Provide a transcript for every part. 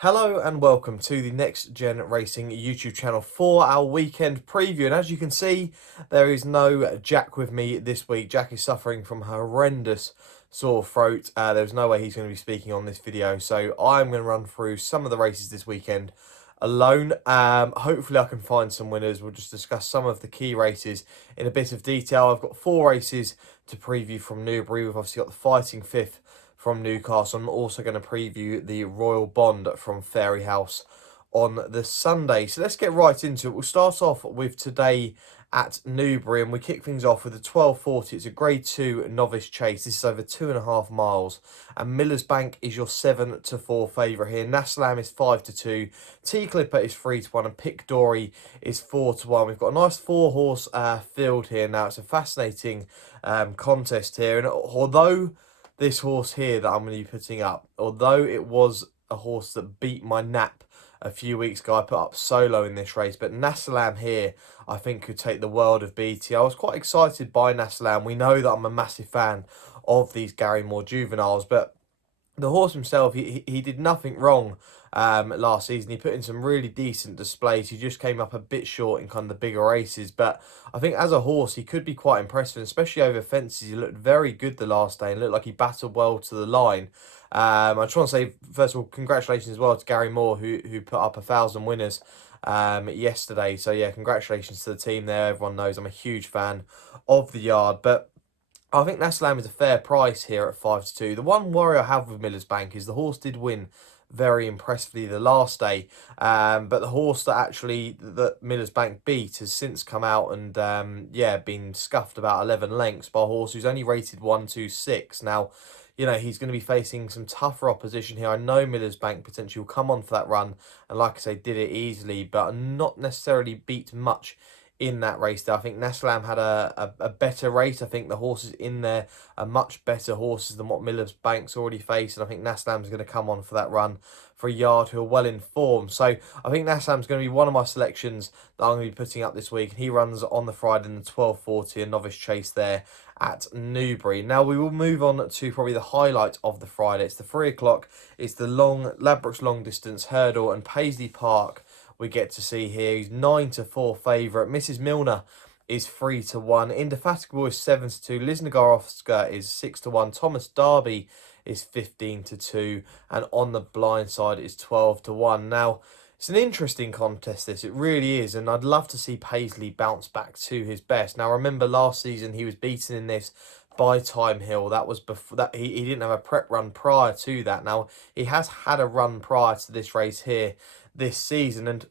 Hello and welcome to the Next Gen Racing YouTube channel for our weekend preview. And as you can see, there is no Jack with me this week. Jack is suffering from horrendous sore throat. There's no way he's going to be speaking on this video. So I'm going to run through some of the races this weekend alone. Hopefully I can find some winners. We'll just discuss some of the key races in a bit of detail. I've got 4 races to preview from Newbury. We've obviously got the Fighting Fifth from Newcastle. I'm also going to preview the Royal Bond from Fairyhouse on the Sunday. So let's get right into it. We'll start off with today at Newbury, and we kick things off with a 12:40. It's a Grade 2 novice chase. This is over 2.5 miles, and Miller's Bank is your 7 to 4 favourite here. Nassalam is 5 to 2. T Clipper is 3 to 1, and Pick Dory is 4 to 1. We've got a nice 4-horse field here now. It's a fascinating contest here, and although this horse here that I'm going to be putting up, although it was a horse that beat my nap a few weeks ago, I put up solo in this race, but Nassalam here I think could take the world of BT. I was quite excited by Nassalam. We know that I'm a massive fan of these Gary Moore juveniles, but the horse himself, he did nothing wrong last season. He put in some really decent displays. He just came up a bit short in kind of the bigger races. But I think as a horse, he could be quite impressive, especially over fences. He looked very good the last day and looked like he battled well to the line. I just want to say, first of all, congratulations as well to Gary Moore, who put up 1,000 winners yesterday. So, yeah, congratulations to the team there. Everyone knows I'm a huge fan of the yard. But I think Nassalam is a fair price here at 5 to 2. The one worry I have with Miller's Bank is the horse did win very impressively the last day, but the horse that Miller's Bank beat has since come out and yeah, been scuffed about 11 lengths by a horse who's only rated 126. Now, you know, he's going to be facing some tougher opposition here. I know Miller's Bank potentially will come on for that run, and like I say, did it easily, but not necessarily beat much in that race there. I think Nassalam had a better race. I think the horses in there are much better horses than what Miller's Bank's already faced, and I think Nassalam's going to come on for that run for a yard who are well informed. So I think Nassalam's going to be one of my selections that I'm going to be putting up this week. He runs on the Friday in the 12:40, a novice chase there at Newbury. Now we will move on to probably the highlight of the Friday. It's the 3 o'clock. It's the Ladbrokes long distance hurdle, and Paisley Park we get to see here. He's 9 to 4 favourite. Mrs. Milner is 3 to 1. Indefatigable is 7 to 2. Lisnagar is 6 to 1. Thomas Darby is 15 to 2. And on the blind side is 12 to 1. Now, it's an interesting contest, this. It really is. And I'd love to see Paisley bounce back to his best. Now, remember last season he was beaten in this by Time Hill. That was before that. He didn't have a prep run prior to that. Now, he has had a run prior to this race here this season, and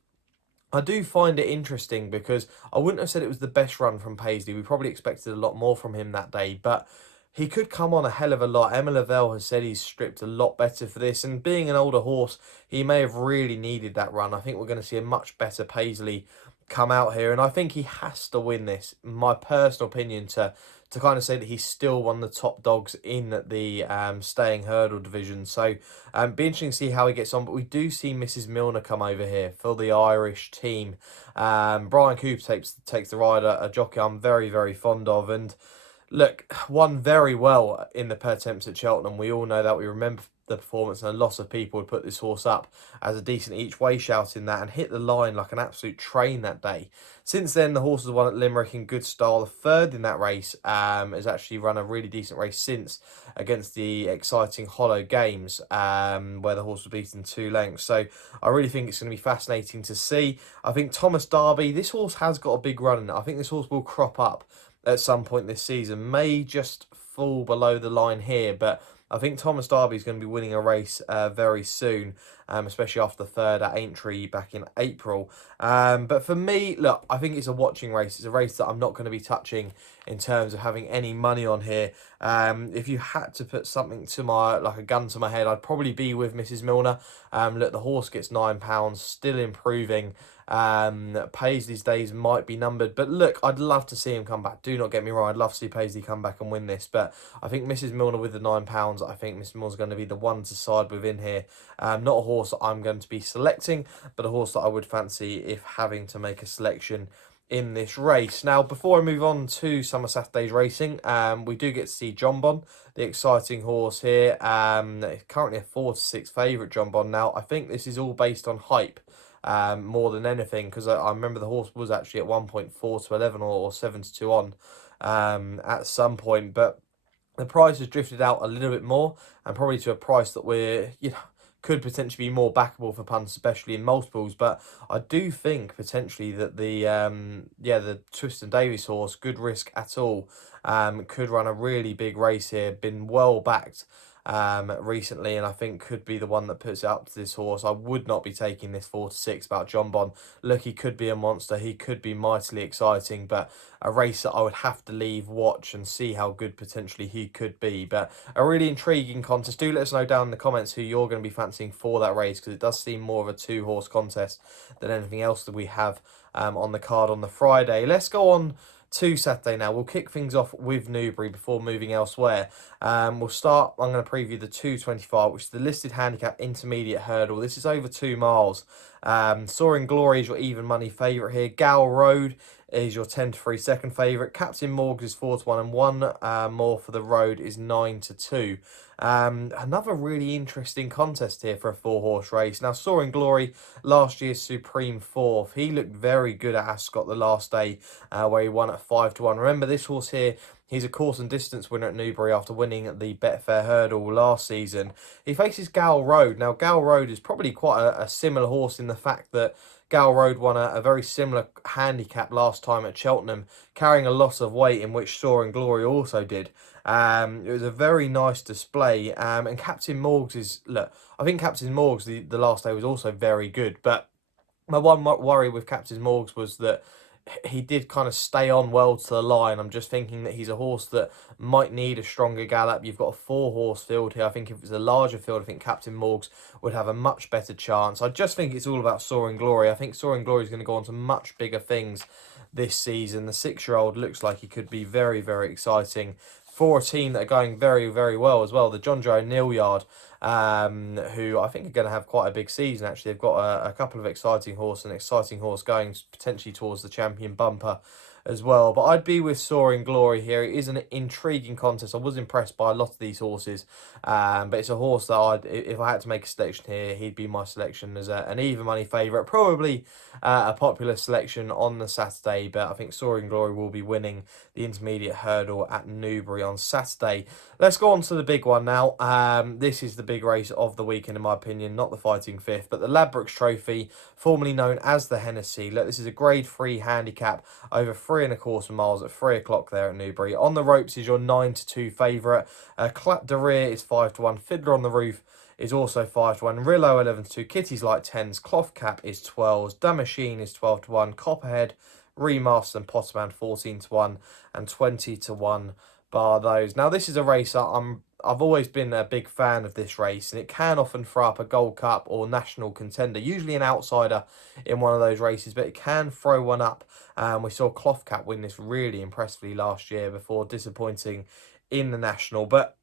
I do find it interesting because I wouldn't have said it was the best run from Paisley. We probably expected a lot more from him that day, but he could come on a hell of a lot. Emma Lavelle has said he's stripped a lot better for this, and being an older horse, he may have really needed that run. I think we're going to see a much better Paisley come out here, and I think he has to win this, my personal opinion, to kind of say that he's still one of the top dogs in the staying hurdle division. So be interesting to see how he gets on. But we do see Mrs. Milner come over here for the Irish team. Brian Cooper takes the rider, a jockey I'm very, very fond of. And look, won very well in the Pertemps at Cheltenham. We all know that. We remember the performance, and a lot of people would put this horse up as a decent each way shout in that and hit the line like an absolute train that day. Since then, the horse has won at Limerick in good style. The third in that race has actually run a really decent race since against the exciting Hollow Games, where the horse was beaten 2 lengths. So I really think it's going to be fascinating to see. I think Thomas Darby, this horse has got a big run in it. I think this horse will crop up at some point this season. May just fall below the line here, but I think Thomas Darby is going to be winning a race very soon, especially after the third at Aintree back in April. But for me, look, I think it's a watching race. It's a race that I'm not going to be touching in terms of having any money on here. If you had to put something to like a gun to my head, I'd probably be with Mrs. Milner. Look, the horse gets £9, still improving. Paisley's days might be numbered, but look, I'd love to see him come back. Do not get me wrong, I'd love to see Paisley come back and win this, but I think Mrs. Milner with the £9, I think Mrs. Milner's going to be the one to side within here. Not a horse that I'm going to be selecting, but a horse that I would fancy if having to make a selection in this race. Now, before I move on to some of Saturday's racing, we do get to see John Bon, the exciting horse here. Currently a 4-6 favourite, John Bon. Now, I think this is all based on hype. More than anything, because I remember the horse was actually at 1.4 to 11 or 7 to 2 on at some point, but the price has drifted out a little bit more, and probably to a price that we're, could potentially be more backable for punts, especially in multiples. But I do think potentially that the Twiston Davies horse, Good Risk at All, could run a really big race here. Been well backed recently, and I think could be the one that puts it up to this horse. I would not be taking this 4-6 about John Bon. Look, he could be a monster. He could be mightily exciting, but a race that I would have to leave, watch, and see how good potentially he could be. But a really intriguing contest. Do let us know down in the comments who you're going to be fancying for that race, because it does seem more of a two-horse contest than anything else that we have on the card on the Friday. Let's go on to Saturday now. We'll kick things off with Newbury before moving elsewhere. We'll start, I'm going to preview the 225, which is the listed handicap intermediate hurdle. This is over 2 miles. Soaring Glory is your even money favourite here. Gow Road is your 10 to 3 second favourite. Captain Morgs is 4 to 1, and one more for the road is 9 to 2. Another really interesting contest here for a 4-horse race. Now, Soaring Glory, last year's supreme 4th. He looked very good at Ascot the last day, where he won at 5 to 1. Remember, this horse here, he's a course and distance winner at Newbury after winning the Betfair Hurdle last season. He faces Gow Road. Now, Gow Road is probably quite a similar horse in the fact that Gow Road won a very similar handicap last time at Cheltenham, carrying a loss of weight, in which Soaring Glory also did. It was a very nice display. And Captain Morgs is, look, I think Captain Morgs, the last day was also very good. But my one worry with Captain Morgs was that he did kind of stay on well to the line. I'm just thinking that he's a horse that might need a stronger gallop. You've got a 4-horse field here. I think if it's a larger field, I think Captain Morgs would have a much better chance. I just think it's all about Soaring Glory. I think Soaring Glory is going to go on to much bigger things this season. The 6-year-old looks like he could be very, very exciting for a team that are going very, very well as well. The John Joe O'Neill Yard, who I think are going to have quite a big season, actually. They've got a couple of exciting horse, an exciting horse going potentially towards the champion bumper as well. But I'd be with Soaring Glory here. It is an intriguing contest. I was impressed by a lot of these horses, but it's a horse that if I had to make a selection here, he'd be my selection as an even money favourite. Probably a popular selection on the Saturday, but I think Soaring Glory will be winning the intermediate hurdle at Newbury on Saturday. Let's go on to the big one now. This is the big race of the weekend, in my opinion, not the Fighting Fifth, but the Ladbrokes Trophy, formerly known as the Hennessy. Look, this is a Grade 3 handicap over 3.25 miles at 3 o'clock there at Newbury. On the ropes is your 9 to 2 favourite. Clap de Rear is 5 to 1. Fiddler on the Roof is also 5 to 1. Rillo 11 to 2. Kitty's Light 10s. Cloth Cap is 12s. Da Machine is 12 to 1. Copperhead, Remaster and Potterman 14 to 1 and 20 to 1 bar those. Now, this is a race I've always been a big fan of this race, and it can often throw up a Gold Cup or national contender, usually an outsider in one of those races, but it can throw one up. We saw Cloth Cap win this really impressively last year before disappointing in the national. But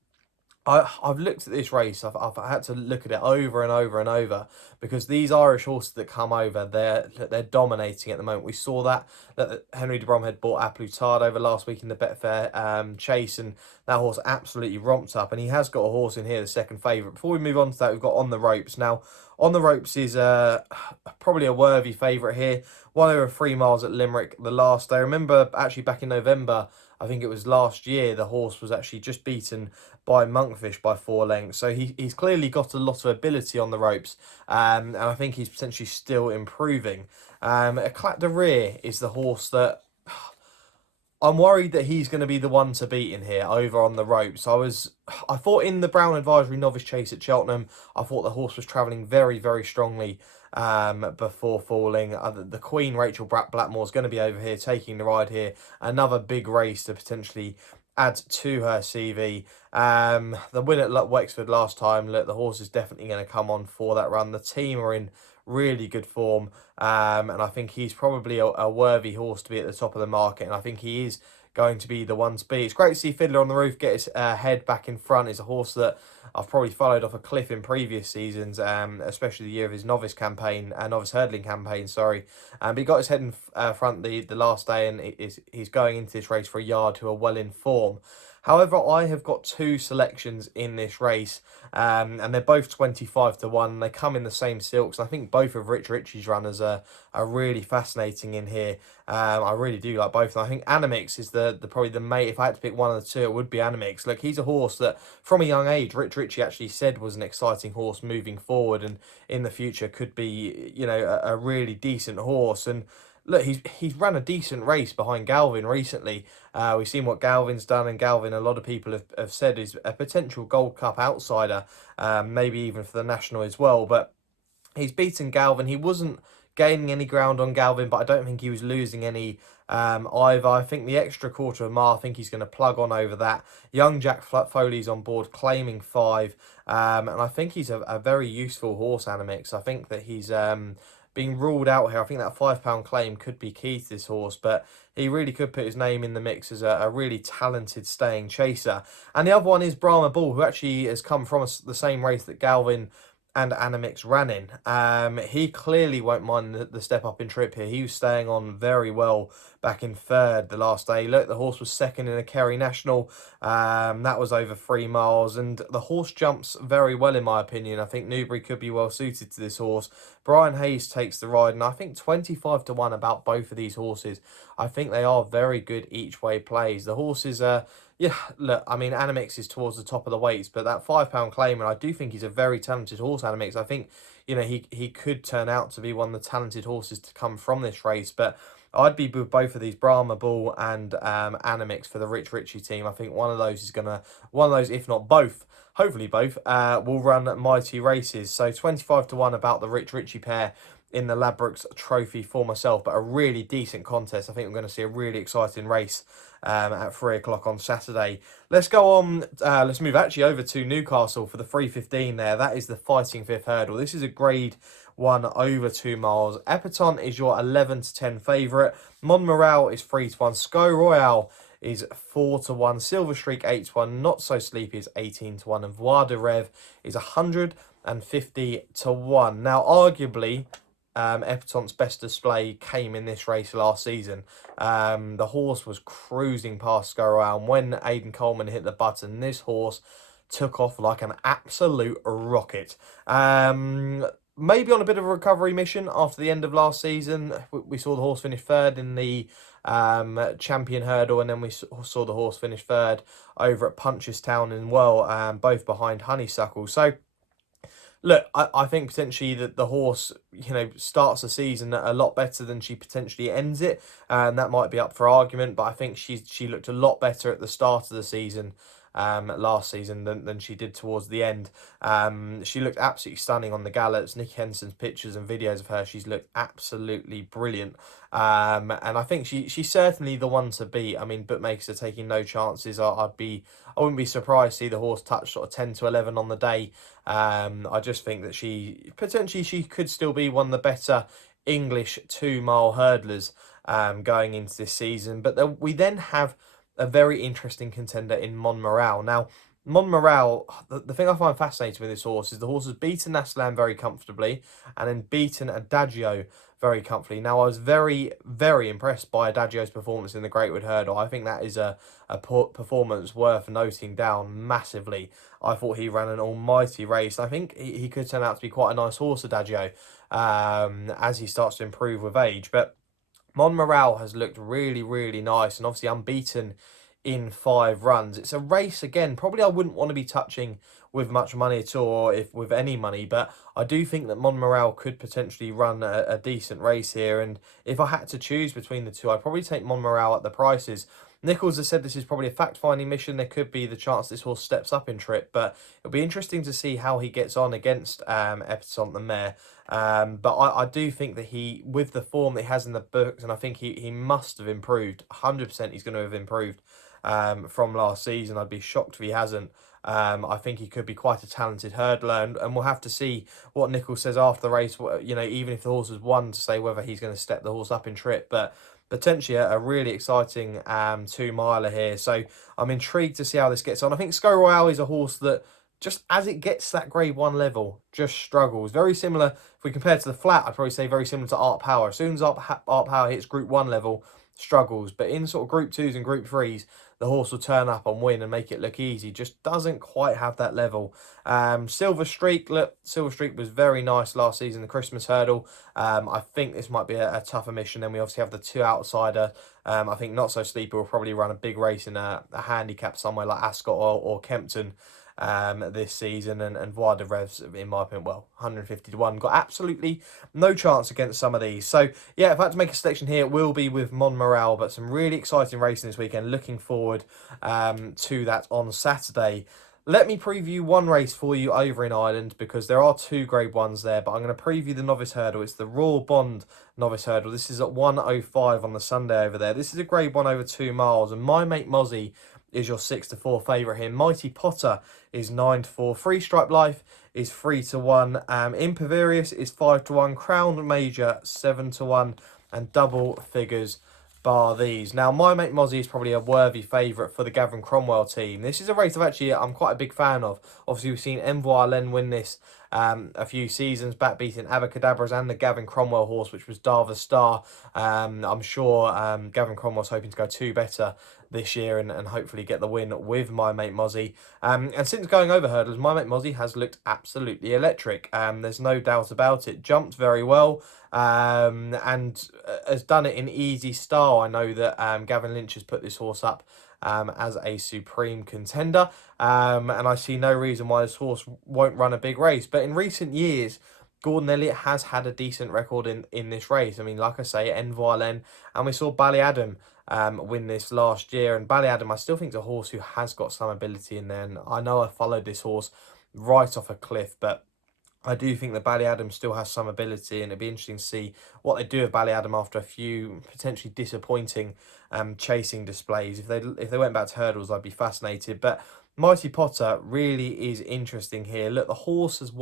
I've looked at this race. I've had to look at it over and over and over, because these Irish horses that come over, they're dominating at the moment. We saw that Henry de Bromhead bought A Plus Tard over last week in the Betfair chase, and that horse absolutely romped up. And he has got a horse in here, the second favourite. Before we move on to that, we've got On the Ropes. Now, On the Ropes is probably a worthy favourite here. 1 over 3 miles at Limerick the last day. I remember actually back in November, I think it was last year, the horse was actually just beaten by Monkfish by 4 lengths. So he's clearly got a lot of ability on the ropes, and I think he's potentially still improving. Eclat de Rear is the horse that I'm worried that he's going to be the one to beat in here over on the ropes. I thought in the Brown Advisory Novice Chase at Cheltenham, I thought the horse was travelling very, very strongly before falling. The Queen, Rachel Blackmore, is going to be over here taking the ride here. Another big race to potentially add to her CV. The win at Wexford last time, look, the horse is definitely going to come on for that run. The team are in really good form, and I think he's probably a worthy horse to be at the top of the market, and I think he is going to be the one to be. It's great to see Fiddler on the Roof get his head back in front. He's a horse that I've probably followed off a cliff in previous seasons, especially the year of his novice campaign, novice hurdling campaign, sorry. But he got his head in front the last day, and he's going into this race for a yard who are well in form. However, I have got two selections in this race, and they're both 25 to 1. They come in the same silks. I think both of Rich Ritchie's runners are really fascinating in here. I really do like both. I think Animix is the probably the mate. If I had to pick one of the two, it would be Animix. Look, he's a horse that from a young age, Rich Ritchie actually said was an exciting horse moving forward, and in the future could be, you know, a really decent horse. And look, he's run a decent race behind Galvin recently. We've seen what Galvin's done, and Galvin, a lot of people have said, is a potential Gold Cup outsider, maybe even for the National as well. But he's beaten Galvin. He wasn't gaining any ground on Galvin, but I don't think he was losing any either. I think the extra quarter of a mile, I think he's going to plug on over that. Young Jack Foley's on board, claiming 5. And I think he's a very useful horse, Animix. I think that he's being ruled out here. I think that £5 claim could be key to this horse, but he really could put his name in the mix as a really talented staying chaser. And the other one is Brahma Bull, who actually has come from the same race that Galvin and Animix ran in. He clearly won't mind the step up in trip here. He was staying on very well back in third the last day. Look, the horse was second in a Kerry National. That was over 3 miles, and the horse jumps very well in my opinion. I think Newbury could be well suited to this horse. Brian Hayes takes the ride, and I think 25 to 1 about both of these horses. I think they are very good each way plays. The horses are, yeah, look, I mean, Animix is towards the top of the weights, but that £5 claim, and I do think he's a very talented horse, Animix. I think, you know, he could turn out to be one of the talented horses to come from this race, but I'd be with both of these, Brahma Bull and Animix, for the Rich Ritchie team. I think one of those, if not both, hopefully both, will run mighty races. So 25 to 1 about the Rich Ritchie pair in the Ladbrokes Trophy for myself, but a really decent contest. I think we're going to see a really exciting race at 3 o'clock on Saturday. Let's go on, let's move actually over to Newcastle for the 3:15 there. That is the Fighting Fifth Hurdle. This is a grade 1 over 2 miles. Epatante is your 11 to 10 favourite. Montmoral is 3 to 1. Sco Royale is 4 to 1. Silver Streak 8 to 1. Not So Sleepy is 18 to 1. And Voix de Rev is 150 to 1. Now, arguably, Epatante's best display came in this race last season. The horse was cruising past Sco Royale, and when Aidan Coleman hit the button, this horse took off like an absolute rocket. Maybe on a bit of a recovery mission after the end of last season. We saw the horse finish third in the Champion Hurdle, and then we saw the horse finish third over at Punchestown as well, both behind Honeysuckle. So, look, I think potentially that the horse, you know, starts the season a lot better than she potentially ends it, and that might be up for argument. But I think she looked a lot better at the start of the season last season than she did towards the end. She looked absolutely stunning on the gallops. Nick Henson's pictures and videos of her, she's looked absolutely brilliant. And I think she's certainly the one to beat. I mean, bookmakers are taking no chances. I wouldn't be surprised to see the horse touch sort of 10 to 11 on the day. I just think that she could still be one of the better English 2 mile hurdlers going into this season. But we then have a very interesting contender in Montmoral. Now, Montmoral, the thing I find fascinating with this horse is the horse has beaten Aslan very comfortably and then beaten Adagio very comfortably. Now, I was very, very impressed by Adagio's performance in the Greatwood Hurdle. I think that is a performance worth noting down massively. I thought he ran an almighty race. I think he could turn out to be quite a nice horse, Adagio, as he starts to improve with age. But Montmoral has looked really, really nice, and obviously unbeaten in 5 runs. It's a race, again, probably I wouldn't want to be touching with much money at all, or if with any money, but I do think that Montmoral could potentially run a decent race here, and if I had to choose between the two, I'd probably take Montmoral at the prices. Nichols has said this is probably a fact-finding mission. There could be the chance this horse steps up in trip, but it'll be interesting to see how he gets on against Epatante the mare. But I do think that he, with the form that he has in the books, and I think he must have improved. 100% he's going to have improved from last season. I'd be shocked if he hasn't. I think he could be quite a talented hurdler, and we'll have to see what Nichols says after the race, you know, even if the horse has won, to say whether he's going to step the horse up in trip. But potentially a really exciting 2 miler here. So I'm intrigued to see how this gets on. I think Sco Royale is a horse that just as it gets to that grade 1 level, just struggles. Very similar, if we compare to the flat, I'd probably say very similar to Art Power. As soon as Art Power hits group 1 level, struggles. But in sort of group 2s and group 3s, the horse will turn up and win and make it look easy. Just doesn't quite have that level. Silver Streak, look, Silver Streak was very nice last season, the Christmas Hurdle. I think this might be a tougher mission. Then we obviously have the 2 outsider. I think Not So Sleepy will probably run a big race in a handicap somewhere like Ascot or Kempton this season, and Voix de Revs, in my opinion, well, 150 to 1, got absolutely no chance against some of these. So yeah, if I had to make a selection here, it will be with Monmoral, but some really exciting racing this weekend. Looking forward to that on Saturday. Let me preview one race for you over in Ireland, because there are 2 grade 1s there, but I'm going to preview the Novice Hurdle. It's the Royal Bond Novice Hurdle. This is at 1:05 on the Sunday over there. This is a grade 1 over 2 miles, and My Mate Mozzie is your 6-4 favourite here. Mighty Potter is 9-4. Free Stripe Life is 3-1. Imperious is 5-1. Crown Major 7-1. And double figures bar these. Now, My Mate Mozzie is probably a worthy favourite for the Gavin Cromwell team. This is a race I'm quite a big fan of. Obviously, we've seen Envoy Len win this a few seasons back, beating Abacadabras and the Gavin Cromwell horse, which was Darva Star. I'm sure Gavin Cromwell's hoping to go 2 better this year and hopefully get the win with My Mate Mozzie. And since going over hurdles, My Mate Mozzie has looked absolutely electric. There's no doubt about it. Jumped very well. And has done it in easy style. I know that Gavin Lynch has put this horse up as a supreme contender, and I see no reason why this horse won't run a big race. But in recent years, Gordon Elliott has had a decent record in this race. I mean, like I say, Envoy Len, and we saw Ballyadam win this last year. And Ballyadam, I still think, is a horse who has got some ability in there. And I know I followed this horse right off a cliff, but I do think that Ballyadam still has some ability, and it'd be interesting to see what they do with Ballyadam after a few potentially disappointing chasing displays. If they went back to hurdles, I'd be fascinated. But Mighty Potter really is interesting here. Look, the horse has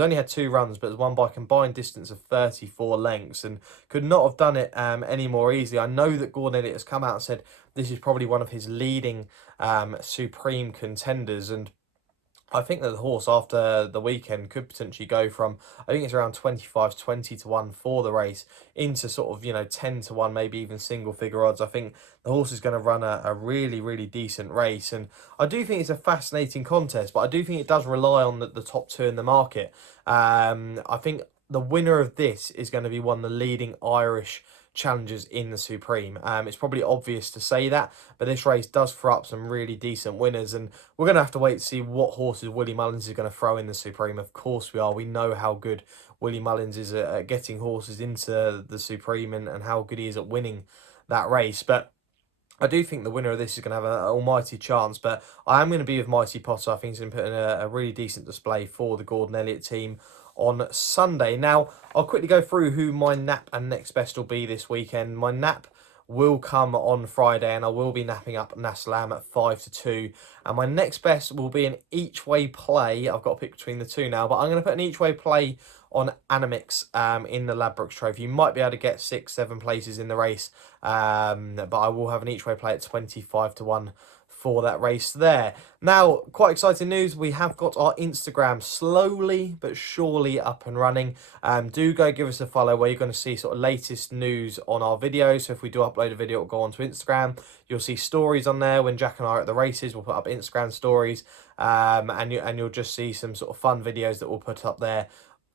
only had 2 runs, but has won by a combined distance of 34 lengths, and could not have done it any more easily. I know that Gordon Elliott has come out and said this is probably one of his leading supreme contenders, and I think that the horse after the weekend could potentially go from, I think it's around 25-20 to 1 for the race, into sort of, 10 to 1, maybe even single figure odds. I think the horse is going to run a really, really decent race. And I do think it's a fascinating contest, but I do think it does rely on the top 2 in the market. I think the winner of this is going to be one of the leading Irish challengers in the Supreme. It's probably obvious to say that, but this race does throw up some really decent winners, and we're going to have to wait to see what horses Willie Mullins is going to throw in the Supreme. Of course we are. We know how good Willie Mullins is at getting horses into the Supreme, and how good he is at winning that race. But I do think the winner of this is going to have an almighty chance, but I am going to be with Mighty Potter. I think he's going to put in a really decent display for the Gordon Elliott team on Sunday. Now, I'll quickly go through who my nap and next best will be this weekend. My nap will come on Friday, and I will be napping up Naslam at 5-2. And my next best will be an each-way play. I've got to pick between the 2 now, but I'm going to put an each-way play on Animix in the Ladbrokes Trophy. You might be able to get 6-7 places in the race, but I will have an each-way play at 25 to 1 for that race there. Now, quite exciting news. We have got our Instagram slowly but surely up and running. Do go give us a follow, where you're going to see sort of latest news on our videos. So if we do upload a video, it'll go onto Instagram. You'll see stories on there. When Jack and I are at the races, we'll put up Instagram stories, and you'll just see some sort of fun videos that we'll put up there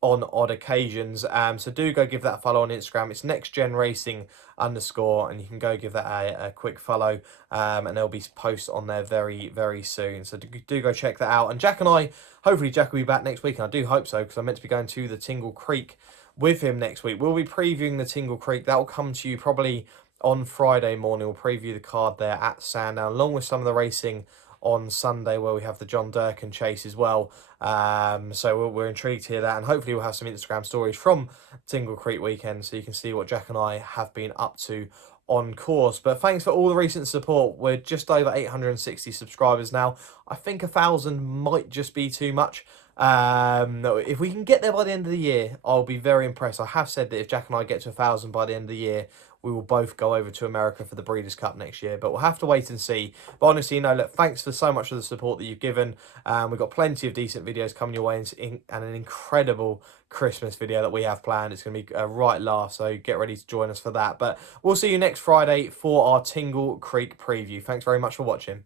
on odd occasions. So do go give that a follow on Instagram. It's nextgenracing_, and you can go give that a quick follow, and there'll be posts on there very, very soon. So do go check that out. And Jack and I, hopefully Jack will be back next week, and I do hope so, because I'm meant to be going to the Tingle Creek with him next week. We'll be previewing the Tingle Creek. That will come to you probably on Friday morning. We'll preview the card there at Sandown, along with some of the racing on Sunday, where we have the John Durkin chase as well. So we're intrigued to hear that, and hopefully we'll have some Instagram stories from Tingle Creek weekend, so you can see what Jack and I have been up to on course. But thanks for all the recent support. We're just over 860 subscribers now. I think 1,000 might just be too much. If we can get there by the end of the year, I'll be very impressed. I have said that if Jack and I get to 1,000 by the end of the year, we will both go over to America for the Breeders' Cup next year. But we'll have to wait and see. But honestly, you know, look, thanks for so much of the support that you've given. We've got plenty of decent videos coming your way, and an incredible Christmas video that we have planned. It's going to be a right laugh, so get ready to join us for that. But we'll see you next Friday for our Tingle Creek preview. Thanks very much for watching.